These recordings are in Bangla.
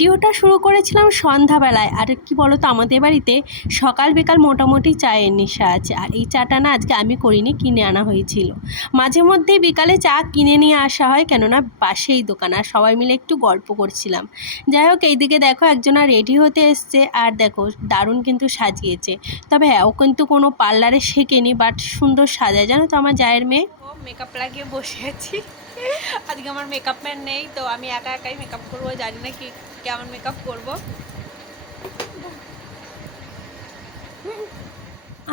ভিডিওটা শুরু করেছিলাম সন্ধ্যাবেলায়। আর কি বলো তো, আমাদের বাড়িতে সকাল বিকাল মোটামুটি চায়ের নেশা আছে। আর এই চাটা না আজকে আমি করিনি, কিনে আনা হয়েছিল। মাঝে মধ্যেই বিকালে চা কিনে নিয়ে আসা হয়, কেননা পাশেই দোকান, আর সবাই মিলে একটু গল্প করছিলাম। যাই হোক, এইদিকে দেখো একজনা রেডি হতে এসছে, আর দেখো দারুণ কিন্তু সাজিয়েছে। তবে হ্যাঁ, ও কিন্তু কোনো পার্লারে শেখেনি, বাট সুন্দর সাজায়, জানো তো আমার জায়ের মেয়ে। মেকআপ লাগিয়ে বসে আছি। আজকে আমার মেকআপ ম্যান নেই, তো আমি একা একাই মেকআপ করবো। জানি না কি কেমন মেকআপ করব।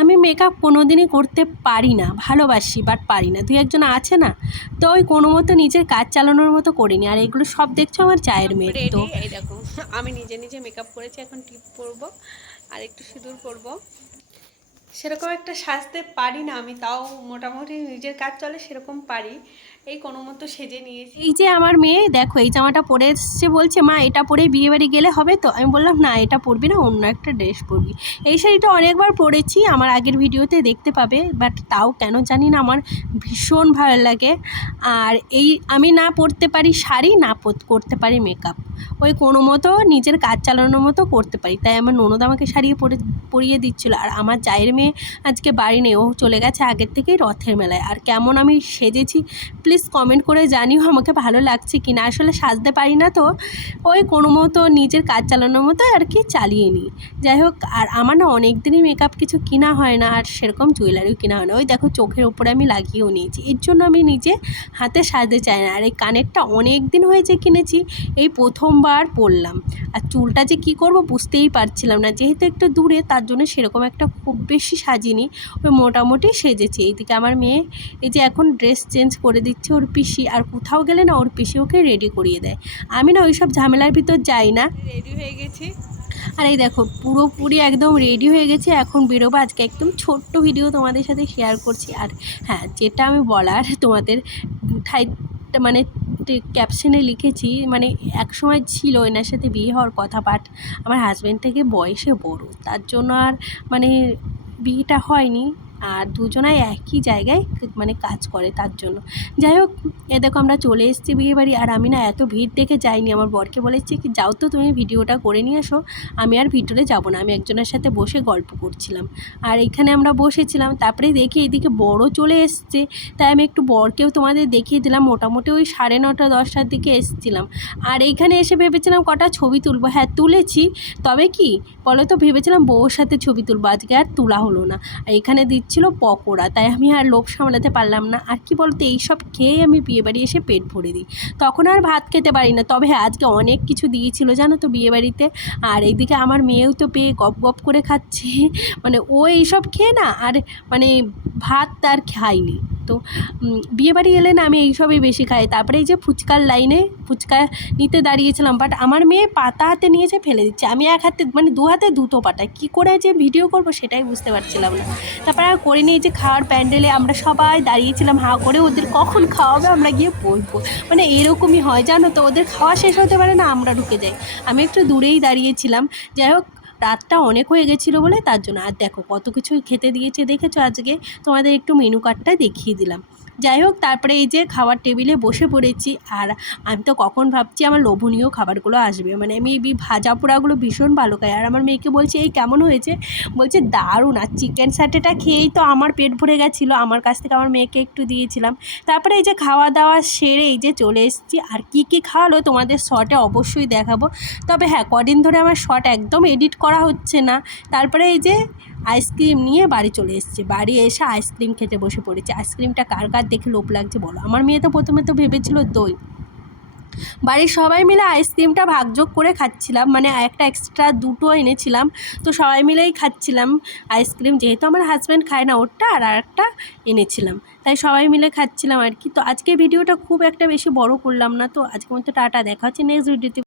আমি মেকআপ কোনো দিনই করতে পারি না, ভালোবাসি বাট পারি না। দুই একজন আছে না, তো ওই কোনো মতো নিজের কাজ চালানোর মতো করিনি। আর এগুলো সব দেখছো আমার চায়ের মেয়ে। তো রেডি, এই দেখো আমি নিজে নিজে মেকআপ করেছি। এখন টিপ পরবো আর একটু সিঁদুর পরবো। সেরকম একটা সাজতে পারি না আমি, তাও মোটামুটি নিজের কাজ চলে সেরকম পারি। এই কোনো মতো সেজে নিয়েছি। এই যে আমার মেয়ে দেখো এই জামাটা পরে এসছে, বলছে মা এটা পরে বিয়ে বাড়ি গেলে হবে তো? আমি বললাম না, এটা পরবি না, অন্য একটা ড্রেস পরবি। এই শাড়িটা অনেকবার পরেছি, আমার আগের ভিডিওতে দেখতে পাবে, বাট তাও কেন জানি না আমার ভীষণ ভালো লাগে। আর এই আমি না পরতে পারি শাড়ি, না করতে পারি মেকআপ, ওই কোনো মতো নিজের কাজ চালানোর মতো করতে পারি। তাই আমার ননদ আমাকে শাড়ি পরিয়ে দিচ্ছিলো। আর আমার জায়ের মেয়ে আজকে বাড়ি নেই, ও চলে গেছে আগের থেকেই রথের মেলায়। আর কেমন আমি সেজেছি প্লিজ কমেন্ট করে জানিও আমাকে ভালো লাগছে কি না। আসলে সাজতে পারি না, তো ওই কোনো মতো নিজের কাজ চালানোর মতো আর কি চালিয়ে নিই। যাই হোক, আর আমার না অনেক দিনই মেকআপ কিছু কিনা হয় না, আর সেরকম জুয়েলারিও কিনা হয় না। ওই দেখো চোখের ওপরে আমি লাগিয়েও নিয়েছি, এর জন্য আমি নিজে হাতে সাজতে চাই না। আর এই কানেরটা অনেক দিন হয়েছে কিনেছি, এই প্রথমবার পরলাম। আর চুলটা যে কী করব বুঝতেই পারছিলাম না, যেহেতু একটু দূরে, তার জন্য সেরকম একটা খুব বেশি সাজিনি, ওই মোটামুটি সেজেছি। এইদিকে আমার মেয়ে এই যে এখন ড্রেস চেঞ্জ করে দিচ্ছে ওর পিসি, আর কোথাও গেলে না ওর পিসি ওকে রেডি করিয়ে দেয়। আমি না ওইসব ঝামেলার ভিতর যাই না। রেডি হয়ে গেছি। আর এই দেখো পুরোপুরি একদম রেডি হয়ে গেছি, এখন বেরোবো। আজকে একদম ছোট্ট ভিডিও তোমাদের সাথে শেয়ার করছি। আর হ্যাঁ, যেটা আমি বলার তোমাদের ঠাইটা মানে ক্যাপশনে লিখেছি, মানে এক সময় ছিল এনার সাথে বিয়ে হওয়ার কথা, বাট আমার হাজব্যান্ড থেকে বয়সে বড়, তার জন্য আর মানে বিয়েটা হয়নি। আর দুজনাই একই জায়গায় মানে কাজ করে, তার জন্য। যাই হোক, এ দেখো আমরা চলে এসেছি বিয়েবাড়ি। আর আমি না এত ভিড় দেখে যাইনি, আমার বরকে বলেছি কি যাও তো তুমি ভিডিওটা করে নিয়ে আসো, আমি আর ভিতরে যাব না। আমি একজনের সাথে বসে গল্প করছিলাম, আর এখানে আমরা বসেছিলাম। তারপরে দেখি এদিকে বড় চলে এসছে, তাই আমি একটু বরকেও তোমাদের দেখিয়ে দিলাম। মোটামুটি ওই 9:30 10টার দিকে এসেছিলাম। আর এইখানে এসে ভেবেছিলাম কটা ছবি তুলবো, হ্যাঁ তুলেছি। তবে কি বলো তো, ভেবেছিলাম বউর সাথে ছবি তুলবো, আজকে আর তোলা হলো না। আর এখানে দিচ্ছিল পকোড়া, তাই আমি আর লোভ সামলাতে পারলাম না। আর কি বলতো, এইসব খেয়েই আমি বিয়েবাড়ি এসে পেট ভরে দিই, তখন আর ভাত খেতে পারি না। তবে হ্যাঁ, আজকে অনেক কিছু দিয়েছিল জানো তো বিয়েবাড়িতে। আর এইদিকে আমার মেয়েও তো পেয়ে গপ গপ করে খাচ্ছে, মানে ও এইসব খেয়ে না আর মানে ভাত আর খাইনি। তো বিয়েবাড়ি এলে না আমি এইসবই বেশি খাই। তারপরে এই যে ফুচকার লাইনে ফুচকা নিতে দাঁড়িয়েছিলাম, বাট আমার মেয়ে পাতা হাতে নিয়েছে, ফেলে দিচ্ছে। আমি এক হাতে মানে দু হাতে দুটো পাটা, কী করে যে ভিডিও করব সেটাই বুঝতে পারছিলাম না। তারপরে আর করে নিয়ে যে খাওয়ার প্যান্ডেলে আমরা সবাই দাঁড়িয়েছিলাম হাঁ করে, ওদের কখন খাওয়াবে আমরা গিয়ে বসবো। মানে এরকমই হয় জানো তো, ওদের খাওয়া শেষ হতে পারে না, আমরা ঢুকে যাই। আমি একটু দূরেই দাঁড়িয়েছিলাম। যাই হোক, রাতটা অনেক হয়ে গেছিলো বলে তার জন্য। আর দেখো কত কিছুই খেতে দিয়েছে দেখেছো, আজকে তোমাদের একটু মেনু কার্ডটা দেখিয়ে দিলাম। যাই হোক, তারপরে এই যে খাবার টেবিলে বসে পড়েছি। আর আমি তো কখন ভাবছি আমার লোভনীয় খাবারগুলো আসবে, মানে আমি এই ভাজা পোড়াগুলো ভীষণ ভালো খাই। আর আমার মেয়েকে বলছি এই কেমন হয়েছে, বলছে দারুণ। আর চিকেন স্যাটেটা খেয়েই তো আমার পেট ভরে গেছিলো, আমার কাছ থেকে আমার মেয়েকে একটু দিয়েছিলাম। তারপরে এই যে খাওয়া দাওয়া সেরে এই যে চলে এসেছি। আর কি কী খাওয়ালো তোমাদের শর্টে অবশ্যই দেখাবো। তবে হ্যাঁ, কদিন ধরে আমার শর্ট একদম এডিট করা হচ্ছে না। তারপরে এই যে আইসক্রিম নিয়ে বাড়ি চলে এসেছে, বাড়ি এসে আইসক্রিম খেতে বসে পড়েছে। আইসক্রিমটা কার কার দেখে লোভ লাগছে বলো। আমার মেয়ে তো প্রথমে তো ভেবেছিল দই। বাড়ির সবাই মিলে আইসক্রিমটা ভাগযোগ করে খাচ্ছিলাম, মানে একটা এক্সট্রা দুটো এনেছিলাম, তো সবাই মিলেই খাচ্ছিলাম আইসক্রিম। যেহেতু আমার হাজব্যান্ড খায় না ওরটা, আর একটা এনেছিলাম, তাই সবাই মিলে খাচ্ছিলাম আর কি। তো আজকে ভিডিওটা খুব একটা বেশি বড় করলাম না, তো আজকে মতো টাটা, দেখা হচ্ছে নেক্সট ভিডিওতে।